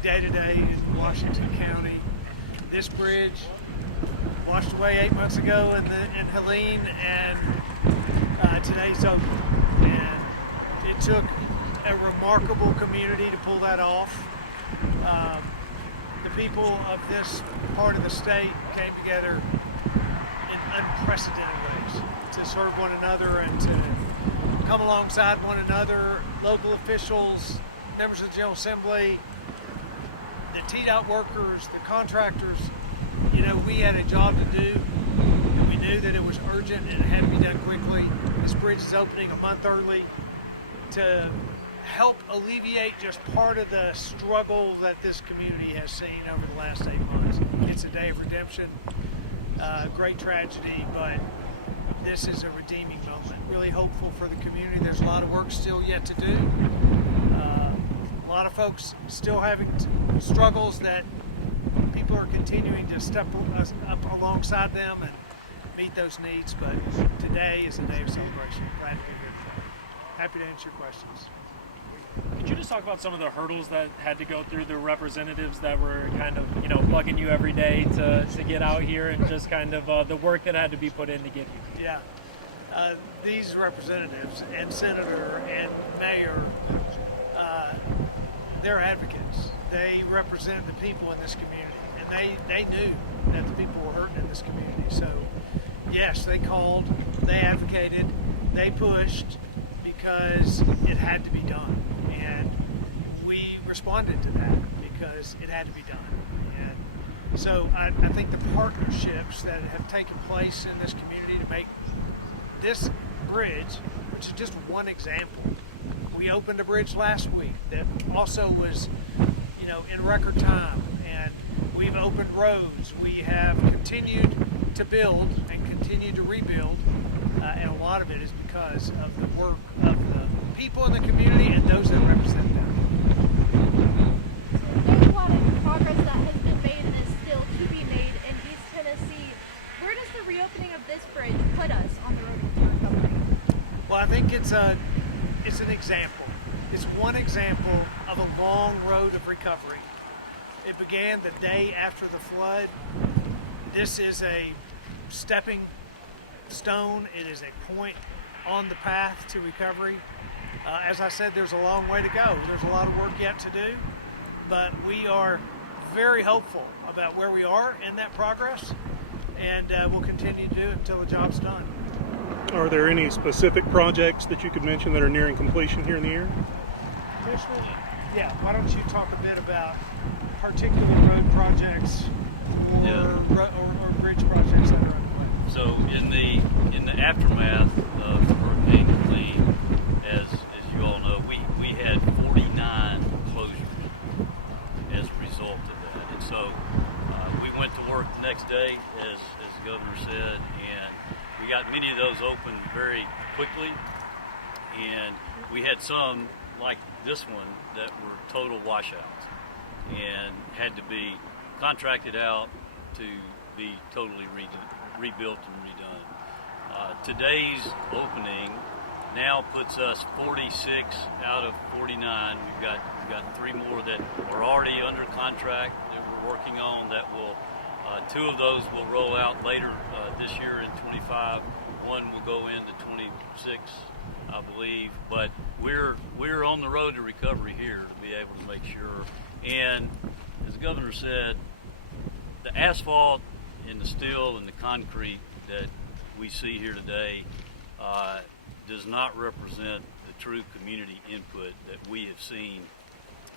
big day today in Washington County. This bridge washed away 8 months ago in Helene, and today's open. And it took a remarkable community to pull that off. The people of this part of the state came together in unprecedented ways to serve one another and to come alongside one another, local officials, members of the General Assembly, the TDOT workers, the contractors. You know, we had a job to do, and we knew that it was urgent and it had to be done quickly. This bridge is opening a month early to help alleviate just part of the struggle that this community has seen over the last 8 months. It's a day of redemption, great tragedy, but this is a redeeming moment. Really hopeful for the community. There's a lot of work still yet to do. A lot of folks still having struggles that people are continuing to step up alongside them and meet those needs, but today is a day of celebration. Glad to be here. Happy to answer your questions. Could you just talk about some of the hurdles that had to go through the representatives that were kind of, bugging you every day to get out here, and just kind of the work that had to be put in to get you? Yeah. These representatives and senator and mayor, they're advocates. They represent the people in this community, and they knew that the people were hurting in this community. So, yes, they called, they advocated, they pushed because it had to be done. And we responded to that because it had to be done. And so I think the partnerships that have taken place in this community to make this bridge, which is just one example. We opened a bridge last week that also was, in record time, and we've opened roads. We have continued to build and continue to rebuild, and a lot of it is because of the work of the people in the community and those that represent them. So there's a lot of progress that has been made and is still to be made in East Tennessee. Where does the reopening of this bridge put us on the road to recovery? Well, I think it's an example. It's one example of a long road of recovery. It began the day after the flood. This is a stepping stone. It is a point on the path to recovery. As I said, there's a long way to go. There's a lot of work yet to do, but we are very hopeful about where we are in that progress, and we'll continue to do it until the job's done. Are there any specific projects that you could mention that are nearing completion here in the year? Yeah, why don't you talk a bit about particular road projects or bridge projects that are underway? So in the aftermath of Hurricane Helene, as you all know, we had 49 closures as a result of that. And so we went to work the next day, as the governor said, and we got many of those open very quickly. And we had some, like this one, that were total washouts and had to be contracted out to be totally rebuilt and redone. Today's opening now puts us 46 out of 49. We've got 3 more that are already under contract that we're working on. That will 2 of those will roll out later this year in 25. One will go into 26, I believe. But we're on the road to recovery here to be able to make sure. And as the governor said, the asphalt and the steel and the concrete that we see here today does not represent the true community input that we have seen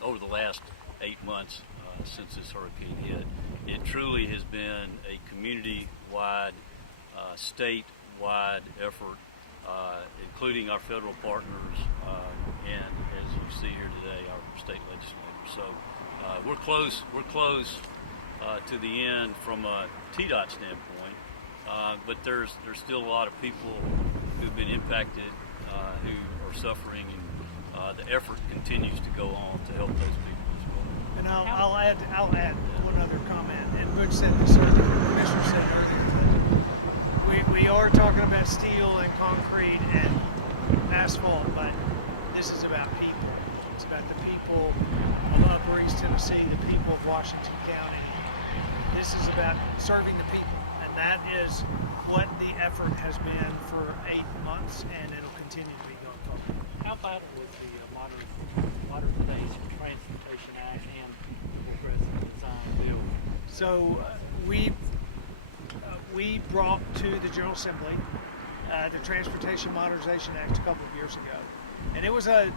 over the last 8 months since this hurricane hit. It truly has been a community-wide, state-wide effort, including our federal partners, and as you see here today, our state legislators. So we're close to the end from a TDOT standpoint, but there's still a lot of people who've been impacted, who are suffering, and the effort continues to go on to help those people as well. And I'll add one other comment. And Butch said this earlier, the commissioner said earlier, that we are talking about steel and concrete and asphalt, but this is about people. It's about the people of Upper East Tennessee, the people of Washington County. This is about serving the people, and that is what the effort has been for 8 months, and it'll continue to be going forward. How vital was the Modernization Transportation Act and the President's bill? So we brought to the General Assembly the Transportation Modernization Act a couple of years ago, and it was a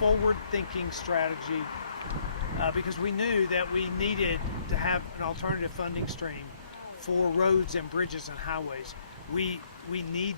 forward-thinking strategy because we knew that we needed to have an alternative funding stream for roads and bridges and highways. We need to